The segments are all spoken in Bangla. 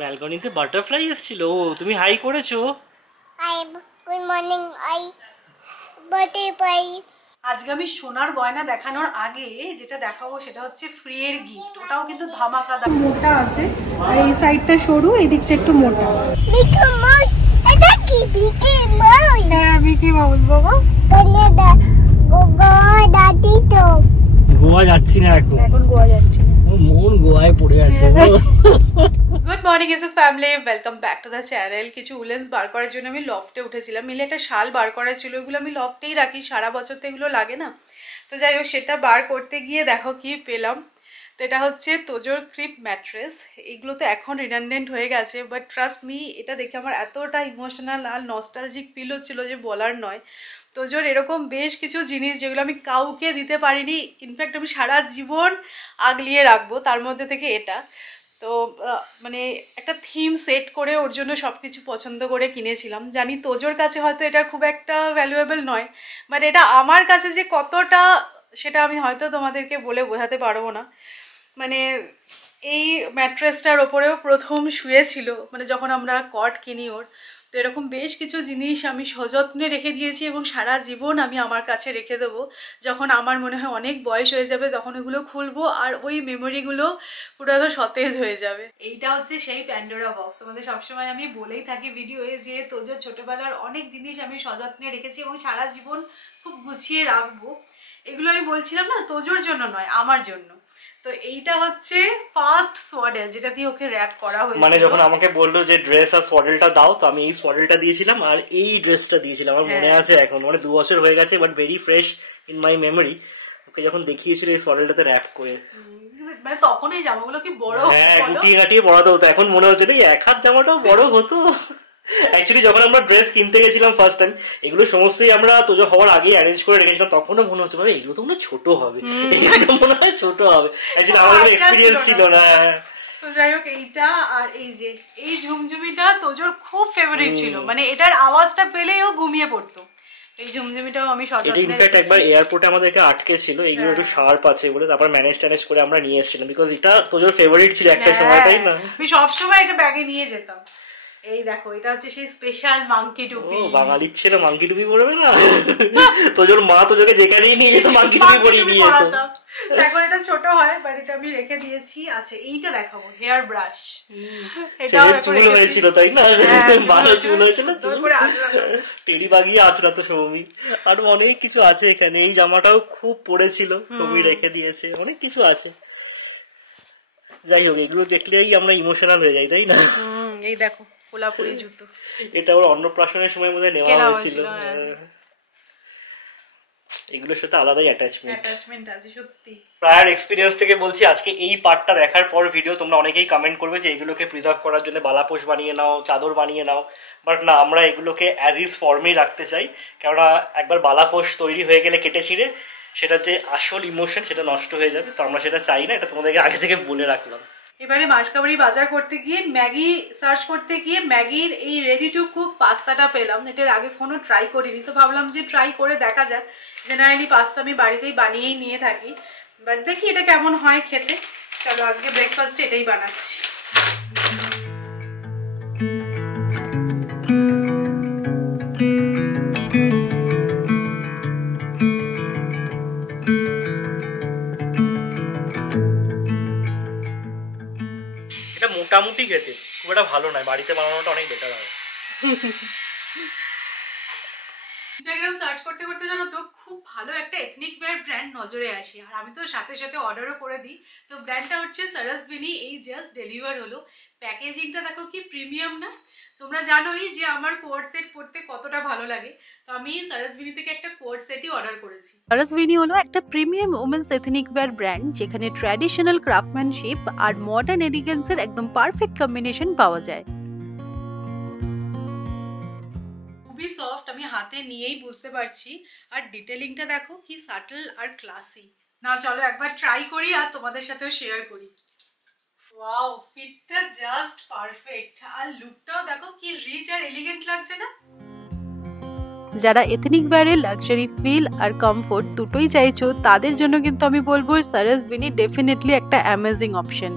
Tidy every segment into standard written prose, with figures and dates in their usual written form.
ব্যালকনিতে বাটারফ্লাই এসেছিল। ও তুমি হাই করেছো? Hi, good morning. বাটারফ্লাই। আজকে আমি সোনার গয়না দেখানোর আগে যেটা দেখাবো সেটা হচ্ছে ফ্রি এর গিফট। ওটাও কিন্তু ধামাকাদার। মোটা আছে আর এই সাইডটা সরু, এই দিকটা একটু মোটা। মিকি মাউস, এটা কি মিকি মাউস? হ্যাঁ মিকি মাউস বাবা। কানাডা গোগো দাদি তো গোয়া যাচ্ছি না এখন গোয়া যাচ্ছি না। মন গোয়ায় পড়ে আছে। Good morning SS family, welcome back to the channel. কিছু উলেন্স বার করার জন্য আমি লফটে উঠেছিলাম। মিলে একটা শাল বার করা ছিল, ওইগুলো আমি লফটেই রাখি, সারা বছর তো এগুলো লাগে না। তো যাই হোক, সেটা বার করতে গিয়ে দেখো কি পেলাম। তো এটা হচ্ছে তোজোর ক্রিপ ম্যাট্রেস। এগুলো তো এখন রিডান্ডেন্ট হয়ে গেছে, বাট ট্রাস্ট মি, এটা দেখে আমার এতটা ইমোশনাল আর নস্টালজিক ফিল হচ্ছিল যে বলার নয়। তোজোর এরকম বেশ কিছু জিনিস যেগুলো আমি কাউকে দিতে পারিনি, ইনফ্যাক্ট আমি সারা জীবন আগলিয়ে রাখবো, তার মধ্যে থেকে এটা। তো মানে একটা থিম সেট করে ওর জন্য সব কিছু পছন্দ করে কিনেছিলাম। জানি তোজোর কাছে হয়তো এটা খুব একটা ভ্যালুয়েবল নয়, বাট এটা আমার কাছে যে কতটা সেটা আমি হয়তো তোমাদেরকে বলে বোঝাতে পারবো না। মানে এই ম্যাট্রেসটার ওপরেও প্রথম শুয়েছিল, মানে যখন আমরা কট কিনি ওর। তো এরকম বেশ কিছু জিনিস আমি সযত্নে রেখে দিয়েছি এবং সারা জীবন আমি আমার কাছে রেখে দেবো। যখন আমার মনে হয় অনেক বয়স হয়ে যাবে তখন ওগুলো খুলবো আর ওই মেমোরিগুলো পুরো সতেজ হয়ে যাবে। এইটা হচ্ছে সেই প্যান্ডোরা বক্স। তোমাদের সবসময় আমি বলেই থাকি ভিডিওয়ে যে তোজোর ছোটোবেলার অনেক জিনিস আমি সযত্নে রেখেছি এবং সারা জীবন খুব গুছিয়ে রাখবো। এগুলো আমি বলছিলাম না, তোজোর জন্য নয়, আমার জন্য। তো এইটা হচ্ছে ফার্স্ট সোয়াডেল, যেটা দিয়ে ওকে র‍্যাপ করা হয়েছে। মানে যখন আমাকে বললো যে ড্রেস আর সোয়াডেলটা দাও, তো আমি এই সোয়াডেলটা দিয়েছিলাম আর এই ড্রেসটা দিয়েছিলাম। আমার মনে আছে এখন, মানে 2 বছর হয়ে গেছে, but very fresh in my memory. ওকে যখন দেখিয়েছিল এই সোয়াডেলটাতে র‍্যাপ করে, মানে তখন এই জামাগুলো কি বড়, হ্যাঁ গুটিয়ে গাটিয়ে বড় হতো। এখন মনে হচ্ছে না এক হাত জামাটাও বড় হতো। অ্যাকচুয়ালি যখন আমরা ড্রেস কিনতে গেছিলাম ফার্স্ট টাইম, এগুলো সমস্তই আমরা তোজো হওয়ার আগে অ্যারেঞ্জ করে রেখেছিলাম। তখনও মনে হচ্ছে এগুলো তো মনে হয় ছোট হবে, এগুলো মনে হয় ছোট হবে। অ্যাকচুয়ালি আমার এক্সপিরিয়েন্স ছিল না। তো যাই হোক, এইটা আর এই যে এই ঝুমঝুমিটা তোজোর খুব ফেভারিট ছিল। মানে এটার আওয়াজটা পেলেই ও ঘুমিয়ে পড়তো। এই ঝুমঝুমিটাও আমি সযত্নে ইনফ্যাক্ট একবার এয়ারপোর্টে আমাদেরকে আটকে ছিল, এগুলো একটু শার্প আছে বলে তারপর ম্যানেজ করে আমরা নিয়ে এসেছিলাম, বিকজ এটা তোজোর ফেভারিট ছিল একটা সময়, তাই না? আমি সবসময় এটা ব্যাগে নিয়ে যেতাম। এই দেখো, এটা হচ্ছে সেই স্পেশাল মাঙ্কি টুপি। বাঙালির ছেলে মাঙ্কি টুপি পরবে না? তোজোর মা তোজোকে যেখানেই নিয়ে যেত মাঙ্কি টুপি পরিয়ে নিয়ে যেত। এখন এটা ছোট হয়, বাট এটা আমি রেখে দিয়েছি। আচ্ছা, এইটা দেখাবো, হেয়ার ব্রাশ। এটা চুল হয়েছিল তাই না? ভালো চুল হয়েছিল, টেডি বাগিয়ে আঁচড়াতো সৌমি। আর অনেক কিছু আছে এখানে। এই জামাটাও খুব পড়েছিল, সৌমি রেখে দিয়েছে। অনেক কিছু আছে। যাই হোক, এগুলো দেখলেই আমরা ইমোশনাল হয়ে যাই, তাই না? এই দেখো কোলাপুরি জুতো, এটা ওর অন্নপ্রাশনের সময় মধ্যে নেওয়া হয়েছিল। এগুলোর সাথে আলাদাই অ্যাটাচমেন্ট আছে সত্যি। প্রায়ার এক্সপিরিয়েন্স থেকে বলছি, আজকে এই পার্টটা দেখার পর ভিডিও তোমরা অনেকেই কমেন্ট করবে যে এগুলোকে প্রিজার্ভ করার জন্য বালাপোষ বানিয়ে নাও, চাদর বানিয়ে নাও। বাট না, আমরা এগুলোকে অ্যাজ ইজ ফর্মেই রাখতে চাই। কেননা একবার বালাপোষ তৈরি হয়ে গেলে কেটে ছিঁড়ে সেটার যে আসল ইমোশন সেটা নষ্ট হয়ে যাবে। তো আমরা সেটা চাই না, এটা তোমাদেরকে আগে থেকে বলে রাখলাম। এবারে মাসকাবাড়ি বাজার করতে গিয়ে ম্যাগি সার্চ করতে গিয়ে ম্যাগির এই রেডি টু কুক পাস্তাটা পেলাম। এটার আগে কোনো ট্রাই করিনি, তো ভাবলাম যে ট্রাই করে দেখা যাক। জেনারেলি পাস্তা আমি বাড়িতেই বানিয়েই নিয়ে থাকি, বাট দেখি এটা কেমন হয় খেতে। চলো, আজকে ব্রেকফাস্টে এটাই বানাচ্ছি। মোটামুটি খেতে খুব একটা ভালো নয়, বাড়িতে বানানোটা অনেক বেটার হয়। ইনস্টাগ্রাম সার্চ করতে করতে জানো তো খুব ভালো একটা এথনিক ওয়্যার ব্র্যান্ড নজরে আসে, আর আমি তো সাথে সাথে অর্ডারও করে দিই। তো ব্র্যান্ডটা হচ্ছে সারাসবিনি। এই জাস্ট ডেলিভার হলো। প্যাকেজিংটা দেখো কি প্রিমিয়াম না? তোমরা জানোই যে আমার কোয়ার্ড সেট পড়তে কতটা ভালো লাগে, তো আমি সারাসবিনি থেকে একটা কোয়ার্ড সেটই অর্ডার করেছি। সারাসবিনি হলো একটা premium women's ethnic wire brand, যেখানে ট্র্যাডিশনাল ক্রাফটম্যানশিপ আর মডার্ন এলিগেন্সের একদম পারফেক্ট কম্বিনেশন পাওয়া যায়। খুবই সফট, আমি হাতে নিয়েই বুঝতে পারছি। আর ডিটেলিংটা দেখো কি সাটল আর ক্লাসি না। চলো একবার ট্রাই করি আর তোমাদের সাথেও শেয়ার করি। ওয়াও, ফিটটা জাস্ট পারফেক্ট, আর লুকটাও দেখো কি রিচ আর এলিগেন্ট লাগছে না? যারা এথনিক ওয়্যারে লাক্সারি ফিল আর কমফোর্ট দুটোই চাইছো তাদের জন্য কিন্তু আমি বলবো সারাসবিনি ডেফিনেটলি একটা অ্যামেজিং অপশন।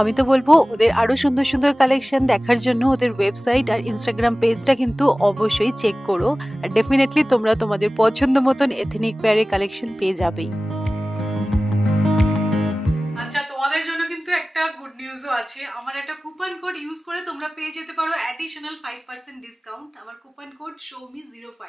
আমি তো বলবো ওদের আরো সুন্দর সুন্দর কালেকশন দেখার জন্য ওদের ওয়েবসাইট আর ইনস্টাগ্রাম পেজটা কিন্তু অবশ্যই চেক করো, আর ডেফিনেটলি তোমরা তোমাদের পছন্দ মতন এথনিক ওয়্যারে কালেকশন পেয়ে যাবেই। আচ্ছা, তোমাদের জন্য কিন্তু একটা গুড নিউজও আছে। আমার একটা কুপন কোড ইউজ করে তোমরা পেয়ে যেতে পারো অ্যাডিশনাল 5% ডিসকাউন্ট। আমার কুপন কোড showme05।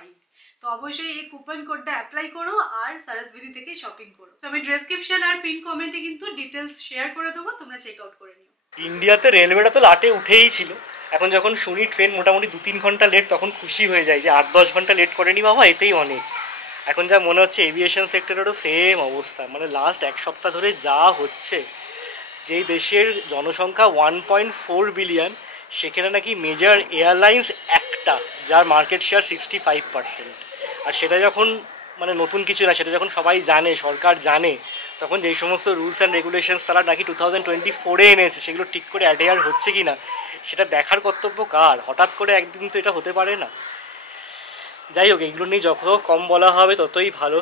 তো অবশ্যই এই কুপন কোডটা অ্যাপ্লাই করো আর সারাসবিনি থেকে শপিং করো। তো আমি ডেসক্রিপশন আর পিন কমেন্টে কিন্তু ডিটেলস শেয়ার করে দেবো, তোমরা চেক আউট করে নিও। ইন্ডিয়াতে রেলওয়েটা তো লাটে উঠেই ছিল, এখন যখন শুনি ট্রেন মোটামুটি 2-3 ঘন্টা লেট তখন খুশি হয়ে যায় যে 8-10 ঘন্টা লেট করেনি বাবা, এতেই অনেক। এখন যা মনে হচ্ছে এভিয়েশন সেক্টরেরও সেম অবস্থা, মানে লাস্ট এক সপ্তাহ ধরে যা হচ্ছে, যেই দেশের জনসংখ্যা 1.4 বিলিয়ন সেখানে নাকি মেজর এয়ারলাইন্স একটা, যার মার্কেট শেয়ার 65%, আর সেটা যখন মানে নতুন কিছু না, সেটা যখন সবাই জানে, সরকার জানে, তখন যেই সমস্ত রুলস অ্যান্ড রেগুলেশনস তারা নাকি 2024-এ এনেছে সেগুলো ঠিক করে অ্যাডেয়ার হচ্ছে কি না সেটা দেখার কর্তব্য কার? হঠাৎ করে একদিন তো এটা হতে পারে না। যাই হোক, এগুলো নিয়ে যত কম বলা হবে ততই ভালো।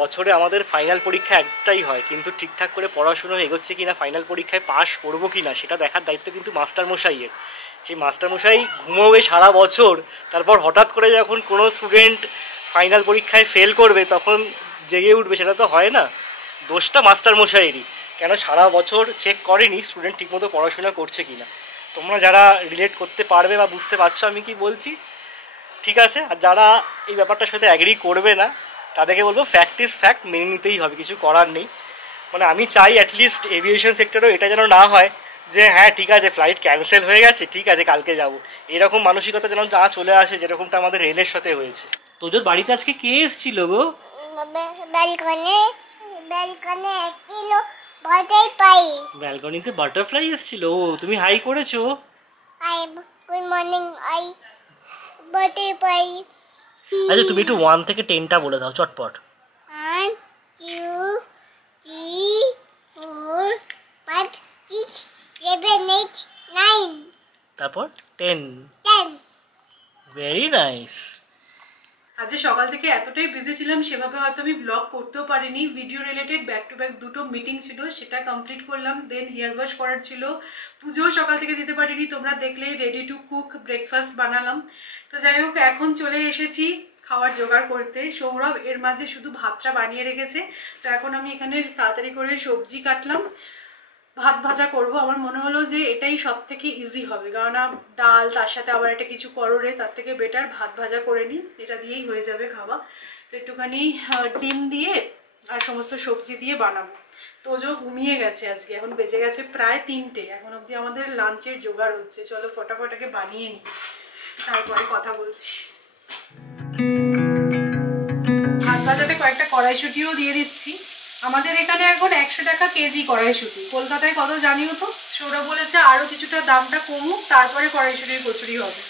বছরে আমাদের ফাইনাল পরীক্ষা একটাই হয়, কিন্তু ঠিকঠাক করে পড়াশুনো এগোচ্ছে কিনা, ফাইনাল পরীক্ষায় পাশ করবো কি না সেটা দেখার দায়িত্ব কিন্তু মাস্টারমশাইয়ের। সেই মাস্টারমশাই ঘুমোবে সারা বছর, তারপর হঠাৎ করে যখন কোনো স্টুডেন্ট ফাইনাল পরীক্ষায় ফেল করবে তখন জেগে উঠবে, সেটা তো হয় না। দোষটা মাস্টারমশাইয়েরই, কেন সারা বছর চেক করেনি স্টুডেন্ট ঠিকমতো পড়াশোনা করছে কিনা। তোমরা যারা রিলেট করতে পারবে বা বুঝতে পারছো আমি কি বলছি, ঠিক আছে। আর যারা এই ব্যাপারটার সাথে অ্যাগ্রি করবে না তাদেরকে বলবো ফ্যাক্ট ইজ ফ্যাক্ট, মেনে নিতেই হবে, কিছু করার নেই। মানে আমি চাই অ্যাটলিস্ট এভিয়েশন সেক্টরেও এটা যেন না হয় যে হ্যাঁ ঠিক আছে ফ্লাইট ক্যান্সেল হয়ে গেছে, ঠিক আছে কালকে যাব, এরকম মানসিকতা যেন যা চলে আসে, যেরকমটা আমাদের রেলের সাথে হয়েছে। তোদের বাড়িতে আজকে কে এসেছিল গো? ব্যালকনিতে বাটারফ্লাই এসেছিল। ও তুমি হাই করেছো? Good morning, I butterfly. আচ্ছা তুমি একটু 1 থেকে 10টা বলে দাও চটপট। 1 2 3 4 5 6 7 8 9। তারপর 10। Very nice. আজ সকাল থেকে এতটাই বিজি ছিলাম সেভাবে হয়তো আমি ব্লগ করতেও পারিনি। Video related back to back দুটো মিটিং ছিল, সেটা কমপ্লিট করলাম। দেন হেয়ার ওয়াশ করার ছিল, পুজোও সকাল থেকে দিতে পারিনি, তোমরা দেখলে রেডি টু কুক ব্রেকফাস্ট বানালাম। তো যাই হোক, এখন চলে এসেছি খাওয়ার জোগাড় করতে। সৌরভ এর মাঝে শুধু ভাতটা বানিয়ে রেখেছে, তো এখন আমি এখানে তাড়াতাড়ি করে সবজি কাটলাম, ভাত ভাজা করব। আমার মনে হলো যে এটাই সব থেকে ইজি হবে, কারণ ডাল তার সাথে আবার একটা কিছু করো তার থেকে বেটার ভাত ভাজা করে নিই, এটা দিয়েই হয়ে যাবে খাওয়া। তো একটুখানি ডিম দিয়ে আর সমস্ত সবজি দিয়ে বানাবো। তোজো ঘুমিয়ে গেছে আজকে, এখন বেজে গেছে প্রায় 3টে, এখন অবধি আমাদের লাঞ্চের জোগাড় হচ্ছে। চলো ফটাফটাকে বানিয়ে নিই, তারপরে কথা বলছি। ভাত ভাজাতে কয়েকটা কড়াইশুঁটিও দিয়ে দিচ্ছি। আমাদের এখানে এখন 100 টাকা কেজি কড়াইশুঁটি, কলকাতায় কত জানিও তো। সৌরভ বলেছে আরো কিছুটা দামটা কমুক, তারপরে কড়াইশুঁটির কচুরি হবে।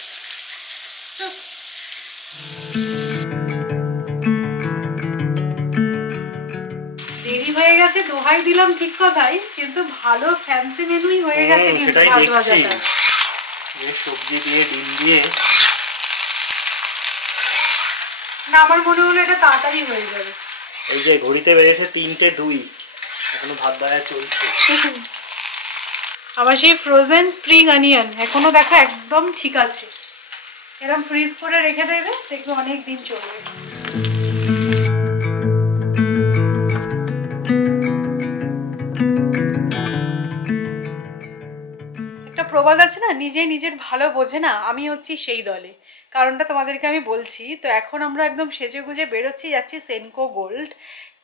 দেরি হয়ে গেছে, দোহাই দিলাম ঠিক কথাই, কিন্তু ভালো ফ্যান্সি মেনুই হয়ে গেছে কিন্তু ভাত ভাজাটা। সবজি দিয়ে ডিম দিয়ে না, আমার মনে হলো এটা তাড়াতাড়ি হয়ে যাবে। এই যে ঘড়িতে বেজেছে 3:02, এখনো ভাত ভাজা চলছে। আবার সেই ফ্রোজেন স্প্রিং অনিয়ন এখনো দেখো একদম ঠিক আছে, এরকম ফ্রিজ করে রেখে দেবে, দেখবে অনেক দিন চলবে। একটা প্রবাদ আছে না, নিজে নিজের ভালো বোঝে না, আমি হচ্ছি সেই দলে। কারণটা তোমাদেরকে আমি বলছি। তো এখন আমরা একদম সেজে গুজে বেরোচ্ছি, যাচ্ছি সেনকো গোল্ড।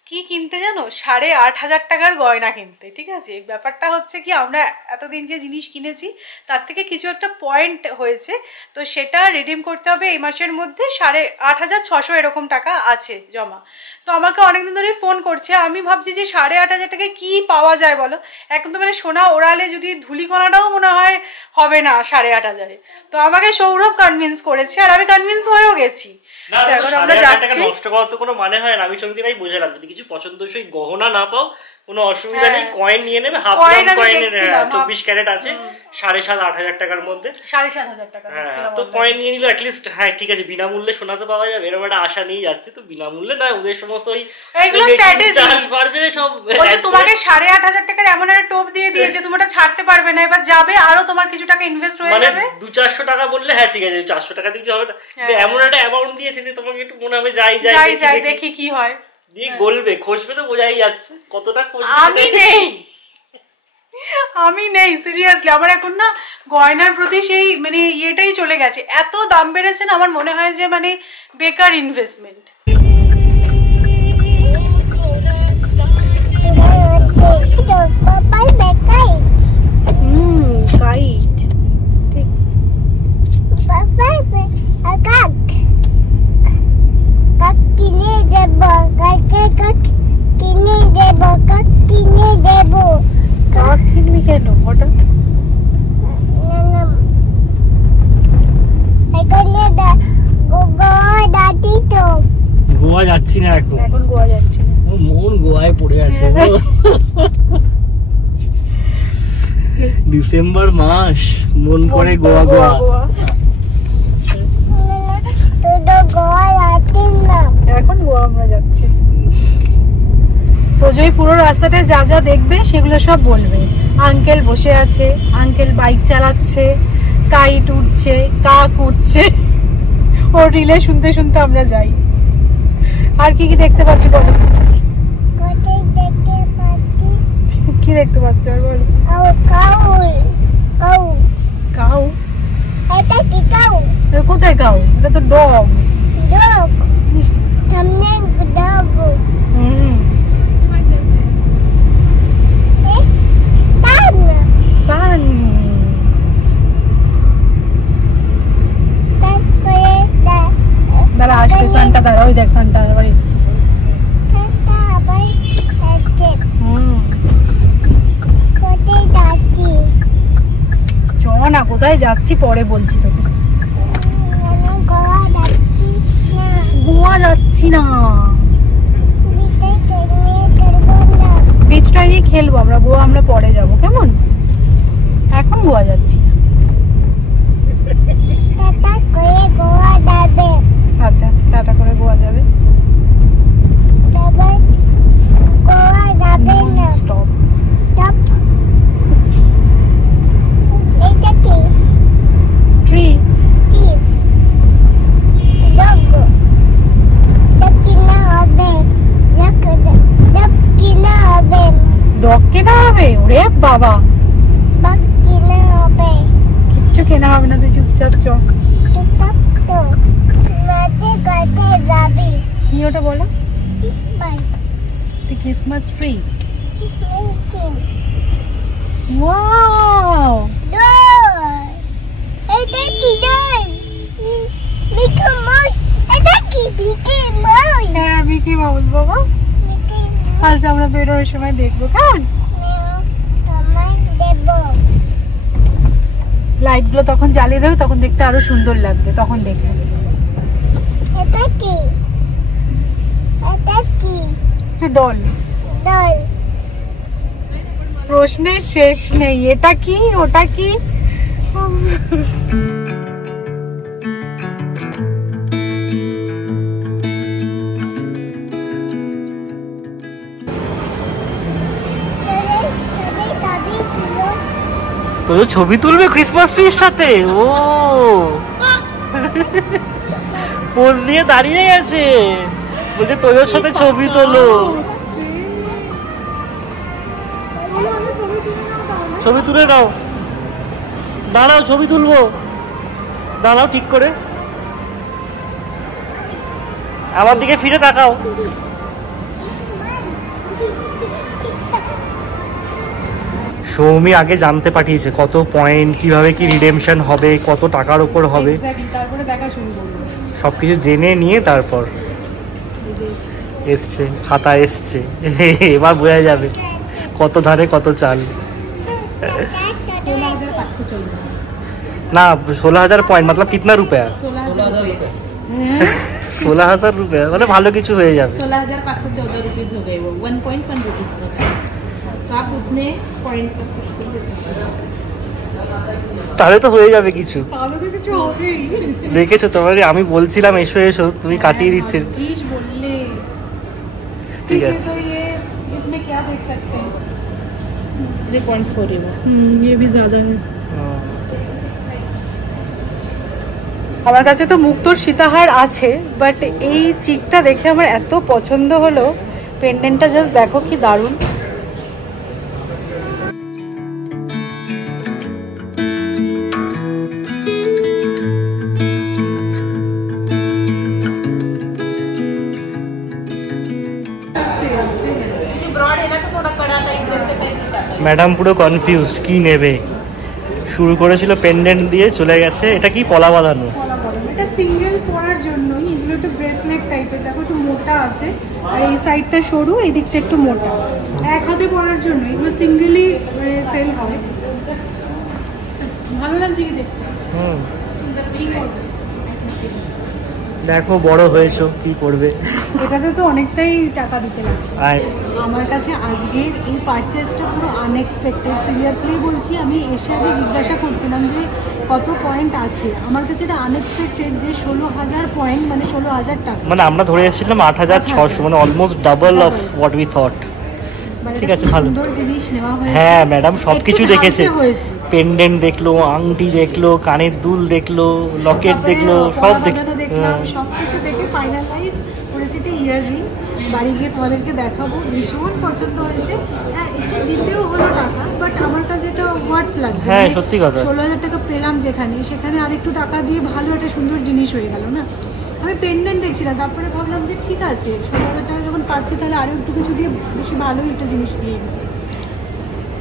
কি কিনতে জানো? 8,500 টাকার গয়না কিনতে। ঠিক আছে, ব্যাপারটা হচ্ছে কি, আমরা এতদিন যে জিনিস কিনেছি তার থেকে কিছু একটা পয়েন্ট হয়েছে, তো সেটা রিডিম করতে হবে এই মাসের মধ্যে। 8,600 এরকম টাকা আছে জমা। তো আমাকে অনেকদিন ধরে ফোন করছে, আমি ভাবছি যে 8,500 টাকায় কী পাওয়া যায় বলো। এখন তো মানে সোনা ওড়ালে যদি ধুলিকণাটাও মনে হয় হবে না 8,500-এ। তো আমাকে সৌরভ কনভিন্স করেছে, আর আমি কনভিন্স হয়েও গেছি। এখন আমরা যাচ্ছি, নষ্ট করার তো কোনো মানে হয় না। আমি সঙ্গে তাই বুঝলাম, যদি কিছু পছন্দসই গহনা না পাও কোনো অসুবিধা নেই, কয়েন নিয়ে নেবে, হাফ গ্রাম কয়েনের 24 ক্যারেট আছে 7,500-8,000 টাকার মধ্যে, 7,500 টাকা। তো কয়েন নিয়ে নিলে অ্যাটলিস্ট হ্যাঁ ঠিক আছে বিনামূল্যে সোনা তো পাওয়া যাবে, এরকম একটা আশা নিয়ে যাচ্ছে। তো বিনামূল্যে না, ওদের সমস্ত ওই সব তোমাকে 8,500 টাকার এমন একটা টোপ দিয়ে দিয়েছে তুমি ওটা ছাড়তে পারবে না, এবার যাবে আরো তোমার কিছু টাকা ইনভেস্ট হয়ে যাবে। 200-400 টাকা বললে হ্যাঁ ঠিক আছে 400 টাকা দিয়ে কিছু হবে না, এমন একটা অ্যামাউন্ট দিয়েছে যে তোমাকে একটু মনে হবে যাই দেখি কি হয়, দিয়ে গলবে খসবে তো বোঝাই যাচ্ছে কতটা খসবে। আমি নেই সিরিয়াসলি, আমার এখন না গয়নার প্রতি সেই মানে ইয়েটাই চলে গেছে, এত দাম বেড়েছে না, আমার মনে হয় যে মানে বেকার ইনভেস্টমেন্ট। গোয়া যাচ্ছি না এখন গোয়া যাচ্ছি না, মন গোয়ায় পড়ে আছে। ডিসেম্বর মাস মন করে গোয়া গোয়া। এখন গোয়া আমরা যাচ্ছি। তো যেই পুরো রাস্তাটা যা যা দেখবে সেগুলো সব বলবে। আঙ্কেল বসে আছে, আঙ্কেল বাইক চালাচ্ছে, কাইট উঠছে, কাক উঠছে, ওর রিলে শুনতে শুনতে আমরা যাই। আর কি কি দেখতে পাচ্ছি বলো? কি দেখতে পাচ্ছ আর বলো? কাউ? এটা কি কাউ? কোথায় কাউ? এটা তো ডগ। ডগ সামনে ডগ। সান দাঁড়া আসবে সানটা, দাঁড়া ওই দেখ সানটা আবার এসছে। চ না, কোথায় যাচ্ছি পরে বলছি তোকে। গোয়া যাচ্ছি না, বিচটা নিয়ে খেলবো আমরা, গোয়া আমরা পরে যাবো কেমন, এখন গোয়া যাচ্ছি। আচ্ছা টাটা করে গোয়া যাবে। স্টপ। ট্রি। ডগ কেনা হবে? ওরে বাবা, কিচ্ছু কেনা হবে না, তুই চুপচাপ চ। কি ওটা বলো? তুই ক্রিসমাস ট্রি। ওয়াও, এটা কি দেন? Mickey mouse. এটা কি মিকি মাউস? হ্যাঁ মিকি মাউস বাবা। আজ আমরা বেরোনোর সময় দেখবো কেমন। লাইট গুলো তখন জ্বালিয়ে দেবে, তখন দেখতে আরো সুন্দর লাগবে, তখন দেখবে। এটা কি? এটা কি? ডল। ডল। প্রশ্নের শেষ নেই, এটা কি ওটা কি। তো ছবি তুলবে ক্রিসমাস ট্রির সাথে? ও পোজ দিয়ে দাঁড়িয়ে গেছে, বলছে তোর সাথে ছবি তোলো। ছবি তুলে নাও, দাঁড়াও ছবি তুলবো, দাঁড়াও ঠিক করে, আমার দিকে ফিরে তাকাও। সৌমি আগে জানতে পাঠিয়েছে কত পয়েন্ট, কিভাবে কি রিডেমশন হবে, কত টাকার উপর হবে, সবকিছু জেনে নিয়ে তারপর এসছে, খাতা এসছে, এবার বোঝা যাবে কত ধারে কত চাল। ना 16,000 পয়েন্ট मतलब कितना रुपया? 16,000 रुपया মানে ভালো কিছু হয়ে যাবে। 16,514 रुपीज हो गए, वो 1.1 रुपीज का। आप उतने पॉइंट तक पुश कर सकते हो। তাহলে তো হয়ে যাবে কিছু। তাহলে তো কিছু হবেই। দেখেছো তোমার, আমি বলছিলাম এসো এসো, তুমি কাটিয়ে দিচ্ছে। प्लीज बोलले। ঠিক আছে। तो ये इसमें क्या देख सकते हैं? 3.4 ये ये भी ज्यादा है। আমার কাছে তো মুক্তোর সীতাহার আছে, বাট এই চিকটা দেখে আমার এত পছন্দ হলো। পেন্ডেন্টটা জাস্ট দেখো কি দারুণ। ম্যাডাম পুরো কনফিউজড কি নেবে, শুরু করেছিল পেন্ডেন্ট দিয়ে চলে গেছে। এটা কি পলা বাঁধানো? এটা সিঙ্গেল পরার জন্যই, এগুলো একটু ব্রেসলেট টাইপের, দেখো একটু মোটা আছে আর এই সাইডটা সরু, এই দিকটা একটু মোটা, এক হাতে পরার জন্য। এগুলো সিঙ্গেলই সেল হয়। ভালো লাগছে কি দেখতে? কি করবে? দেখো বড় হয়েছো, কি করবে? এটাতে তো অনেকটাই টাকা দিতে লাগে। আমার কাছে আজকের এই পারচেজটা পুরো আনএক্সপেক্টেড, সিরিয়াসলি বলছি। আমি এসে আগে জিজ্ঞাসা করছিলাম যে কত পয়েন্ট আছে, আমার কাছে এটা আনএক্সপেক্টেড যে 16,000 পয়েন্ট, মানে 16,000 টাকা। মানে আমরা ধরে এসেছিলাম 8,600, মানে almost double of what we thought. ঠিক আছে, ভালো সুন্দর জিনিস নেওয়া হয়েছে। হ্যাঁ ম্যাডাম সবকিছু দেখেছে, পেন্ডেন্ট দেখলো, আংটি দেখলো, কানের দুল দেখলো, লকেট দেখলো, সব দেখলাম। সবকিছু দেখে ফাইনালাইজ করেছি এটা ইয়াররিং। বাড়ি গিয়ে তোমাদেরকে দেখাবো। ভীষণ পছন্দ হয়েছে। হ্যাঁ, একটু দিতেও হলো টাকা, বাট আমার কাছে এটা ওয়ার্থ লাগছে। হ্যাঁ সত্যি কথা। 16,000 টাকা পেলাম যেখানে, সেখানে আরেকটু টাকা দিয়ে ভালো একটা সুন্দর জিনিস হয়ে গেল না। আমি পেন্ডেন্ট দেখছিলাম, তারপরে ভাবলাম যে ঠিক আছে, 16,000 টাকা যখন পাচ্ছি তাহলে আরও একটু কিছু দিয়ে বেশি ভালো একটা জিনিস নিয়ে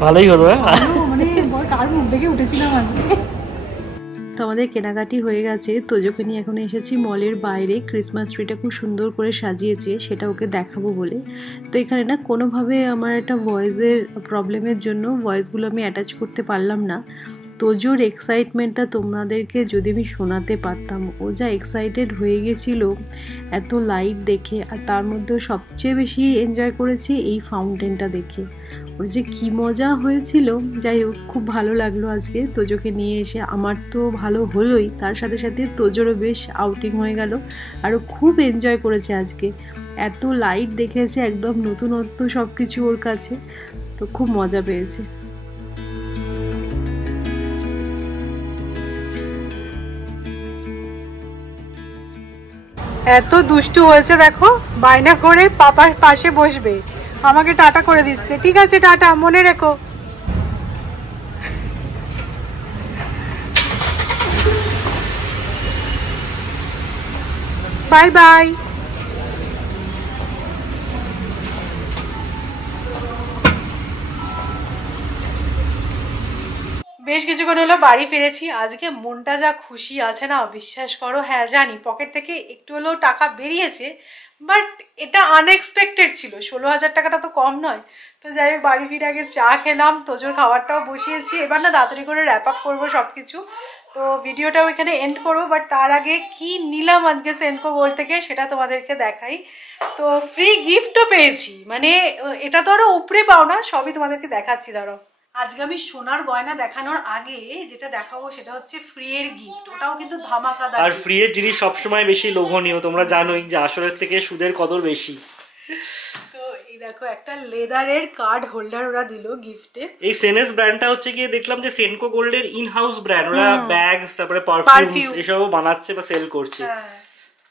ভালোই হলো। মানে কার মুখ দেখে উঠেছিলাম আজকে। তো আমাদের কেনাকাটি হয়ে গেছে। তোজোকে নিয়ে এখন এসেছি মলের বাইরে। ক্রিসমাস ট্রিটা খুব সুন্দর করে সাজিয়েছে, সেটা ওকে দেখাবো বলে। তো এখানে না কোনোভাবে আমার একটা ভয়েসের প্রবলেমের জন্য ভয়েসগুলো আমি অ্যাটাচ করতে পারলাম না। তোজোর এক্সাইটমেন্টটা তোমাদেরকে যদি আমি শোনাতে পারতাম, ও যা এক্সাইটেড হয়ে গেছিল এত লাইট দেখে, আর তার মধ্যেও সবচেয়ে বেশি এনজয় করেছি এই ফাউন্টেনটা দেখে। ওর যে কী মজা হয়েছিল। যাই হোক, খুব ভালো লাগলো আজকে তোজোকে নিয়ে এসে। আমার তো ভালো হলোই, তার সাথে সাথে তোজোরও বেশ আউটিং হয়ে গেল, আরও খুব এনজয় করেছে আজকে। এত লাইট দেখেছে, একদম নতুনত্ব সব কিছু ওর কাছে, তো খুব মজা পেয়েছে। এত দুষ্টু হয়েছে দেখো, বায়না করে পাপার পাশে বসবে, আমাকে টাটা করে দিচ্ছে। ঠিক আছে টাটা, মনে রেখো। Bye bye. বেশ কিছুক্ষণ হলো বাড়ি ফিরেছি। আজকে মনটা যা খুশি আছে না, বিশ্বাস করো। হ্যাঁ জানি পকেট থেকে একটু হলেও টাকা বেরিয়েছে, বাট এটা আনএক্সপেক্টেড ছিল। 16,000 টাকাটা তো কম নয়। তো যাই হোক, বাড়ি ফিরে আগে চা খেলাম, তোজোর খাবারটাও বসিয়েছি। এবার না তাড়াতাড়ি করে র্যাপ আপ করবো সব কিছু। তো ভিডিওটাও এখানে এন্ড করবো, বাট তার আগে কি নিলাম আজকে সেনকো গোল্ড থেকে সেটা তোমাদেরকে দেখাই। তো ফ্রি গিফটও পেয়েছি, মানে এটা তো আরও উপরে পাও না, সবই তোমাদেরকে দেখাচ্ছি। ধরো আজকে আমি সোনার গয়না দেখানোর আগে যেটা দেখাবো সেটা হচ্ছে ফ্রি এর গিফট। ওটাও কিন্তু ধামাকাদার। আর ফ্রি এর জিনিস সবসময় বেশি লোভনীয়, তোমরা জানোই যে আসলের থেকে সুদের কদর বেশি। তো এই দেখো একটা লেদারের কার্ড হোল্ডার ওরা দিল গিফটে। এই সেনেস ব্র্যান্ডটা হচ্ছে গিয়ে দেখলাম যে সেনকো গোল্ডের ইন হাউস ব্র্যান্ড। ওরা ব্যাগস, তারপরে পারফিউম এসবও বানাচ্ছে বা সেল করছে।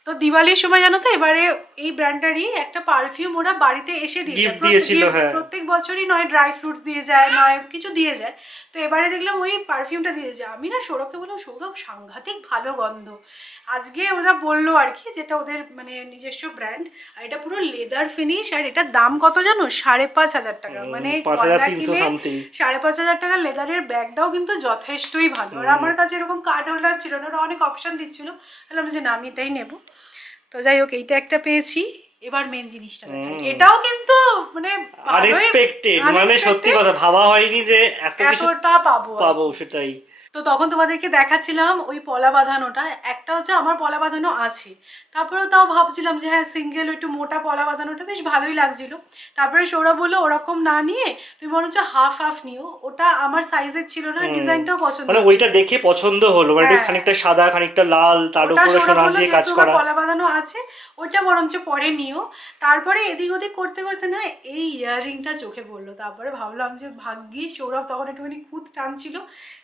তো দিওয়ালির সময় জানো তো, এবারে এই ব্র্যান্ডারই একটা পারফিউম ওরা বাড়িতে এসে দিয়েছিল। প্রত্যেক বছরই নয় ড্রাই ফ্রুটস দিয়ে যায়, নয় কিছু দিয়ে যায়। তো এবারে দেখলাম ওই পারফিউমটা দিয়ে যায়। আমি না সৌরভকে বললাম, সৌরভ সাংঘাতিক ভালো গন্ধ। আজকে ওরা বললো আর কি, যেটা ওদের মানে নিজস্ব ব্র্যান্ড, আর এটা পুরো লেদার ফিনিশ। আর এটার দাম কত জানো? 5,500 টাকা। মানে 5,500 টাকা লেদারের ব্যাগটাও কিন্তু যথেষ্টই ভালো। আর আমার কাছে এরকম কার্ড হোল্ডার ছিল না, ওরা অনেক অপশন দিচ্ছিল, বললাম যে না আমি এটাই নেবো। তো যাই হোক, এইটা একটা পেয়েছি। এবার মেন জিনিসটা দেখাই। এটাও কিন্তু মানে আনএক্সপেক্টেড, মানে সত্যি কথা ভাবা হয়নি যে এতটা পাবো। সেটাই। তো তো তখন তোমাদেরকে দেখাচ্ছিলাম ওই পলা বাঁধানোটা, একটা হচ্ছে আমার পলা বাঁধানো আছে, তারপরেও তাও ভাবছিলাম যে হ্যাঁ সিঙ্গেল একটু মোটা পলা বাঁধানোটা বেশ ভালোই লাগছিল। তারপরে সৌরভ বললো ওরকম না নিয়ে তুমি মনে হচ্ছে হাফ হাফ নিও, ওটা আমার সাইজের ছিল না, ডিজাইনটাও পছন্দ মানে ওইটা দেখে পছন্দ হলো, মানে খানিকটা সাদা খানিকটা লাল তার উপরে সোনা দিয়ে কাজ করা, পলা বাঁধানো আছে ওইটা বরঞ্চ পরে নিও। তারপরে এদিক ওদিক করতে করতে না এই ইয়াররিংটা চোখে পড়লো, তারপরে ভাবলাম যে ভাগ্যি সৌরভ তখন একটুখানি খুঁত টানছিল,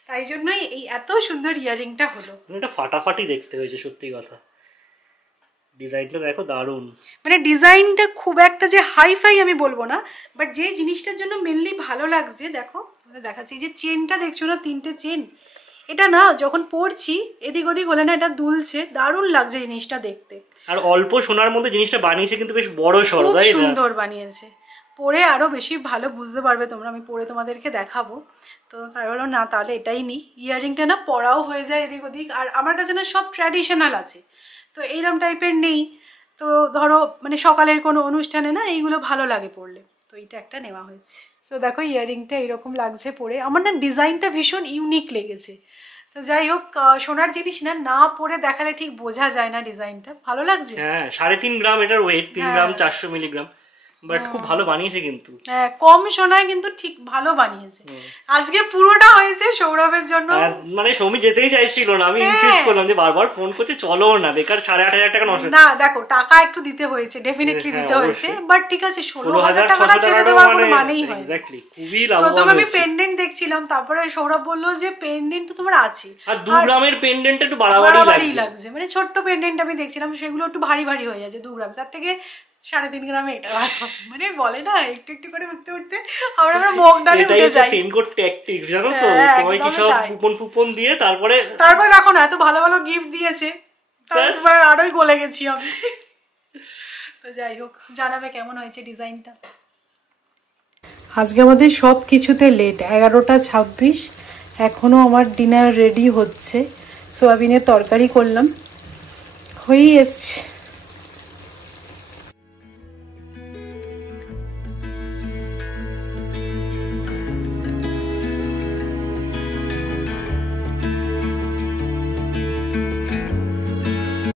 তাই জন্যই এই এত সুন্দর ইয়াররিংটা হলো। এটা ফাটাফাটি দেখতে হয়েছে সত্যি কথা, ডিজাইনটা দেখো দারুণ, মানে ডিজাইনটা খুব একটা যে হাই ফাই আমি বলবো না, বাট যে জিনিসটার জন্য মেনলি ভালো লাগছে দেখো দেখাচ্ছি, যে চেনটা দেখছো না 3টে চেন, এটা না যখন পরছি এদিক ওদিক হলে না এটা দুলছে, দারুণ লাগছে জিনিসটা দেখতে। আর অল্প সোনার মধ্যে জিনিসটা বানিয়েছে কিন্তু বেশ বড় সড়, তাই না? সুন্দর বানিয়েছে, পরে আরো বেশি ভালো বুঝতে পারবে তোমরা, আমি পরে তোমাদেরকে দেখাবো। তো তাই হলো না তাহলে এটাই নি, ইয়াররিংটা না পরাও হয়ে যায় এদিক ওদিক, আর আমার কাছে না সব ট্র্যাডিশনাল আছে, তো এইরকম টাইপের নেই। তো ধরো মানে সকালের কোনো অনুষ্ঠানে না এইগুলো ভালো লাগে পরলে, তো এইটা একটা নেওয়া হয়েছে। তো দেখো ইয়াররিংটা এইরকম লাগছে পরে, আমার না ডিজাইনটা ভীষণ ইউনিক লেগেছে। তো যাই হোক, সোনার জিনিস না না পরে দেখালে ঠিক বোঝা যায় না ডিজাইনটা, ভালো লাগছে। হ্যাঁ 3.5 গ্রাম এটার ওয়েট, 3 গ্রাম 400 মিলিগ্রাম, বাট খুব ভালো বানিয়েছে কিন্তু। হ্যাঁ কম সোনায় কিন্তু ঠিক ভালো বানিয়েছে। আজকে পুরোটা হয়েছে সৌরভের জন্য, মানে সৌমি যেতেই চাইছিল না, আমি ইনসিস্ট করলাম যে বারবার ফোন করছে চলো না, বেকার 8,500 টাকা নষ্ট। না দেখো টাকা একটু দিতে হয়েছে, ডেফিনেটলি দিতে হয়েছে, বাট ঠিক আছে 16,000 টাকাটা ছেড়ে দেওয়ার কোনো মানেই হয়। এক্স্যাক্টলি, খুবই লাভবান। প্রথমে আমি পেন্ডেন্ট দেখছিলাম, তারপরে সৌরভ বললো যে পেন্ডেন্ট তো তোমার আছে, আর 2 গ্রামের পেন্ডেন্ট একটু বাড়াবাড়ি লাগছে, মানে ছোট্ট পেন্ডেন্ট আমি দেখছিলাম সেগুলো একটু ভারী ভারী হয়ে যাচ্ছে 2 গ্রাম, তার থেকে 3.5 গ্রামে এটা মানে বলে না একটু একটু করে উঠতে উঠতে আমরা মগ ডালে উঠে যাই। সেম কোড ট্যাকটিক্স জানো তো, তোমায় কি সব কুপন দিয়ে তারপরে দেখো না এত ভালো ভালো গিফট দিয়েছে, তাহলে তোমার আরোই গলে গেছি আমি। তো যাই হোক, জানাবে কেমন হয়েছে ডিজাইনটা। আজকে আমাদের সব কিছুতে লেট, 11:26, এখনো আমার ডিনার রেডি হচ্ছে। সোয়াবিনের তরকারি করলাম, হয়েই এসছে।